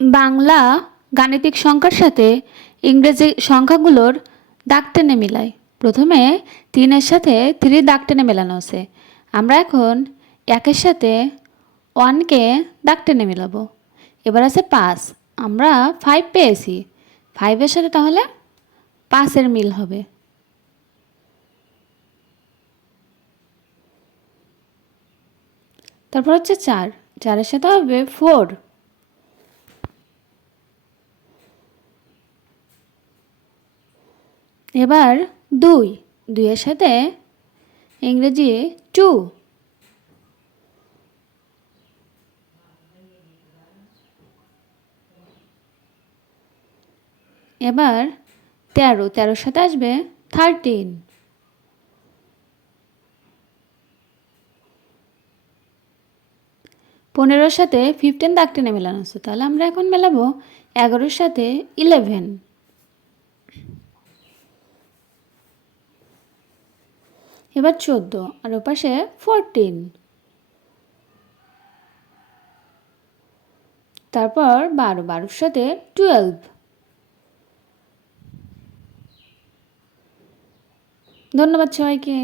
বাংলা গাণিতিক সংখ্যার সাথে ইংরেজি সংখ্যাগুলোর দাগ টেনে মিলাই প্রথমে তিনের সাথে থ্রি দাগ টেনে মেলানো আছে। আমরা এখন একের সাথে ওয়ানকে দাগ টেনে মেলাবো। এবার আছে পাঁচ। আমরা ফাইভ পেয়েছি। ফাইভের সাথে তাহলে পাঁচের মিল হবে। তারপর হচ্ছে চার। চারের সাথে হবে ফোর। এবার দুই, দুইয়ের সাথে ইংরেজি টু। এবার তেরো, তেরোর সাথে আসবে থার্টিন পনেরোর সাথে ফিফটিন দাগ টেনে মেলানো আছে, তাহলে আমরা এখন মেলাবো এগারোর সাথে ইলেভেন এবার চোদ্দ আর ওপাশে ফোরটিন তারপর বারো বারোর সাথে টুয়েলভ ধন্যবাদ সবাইকে।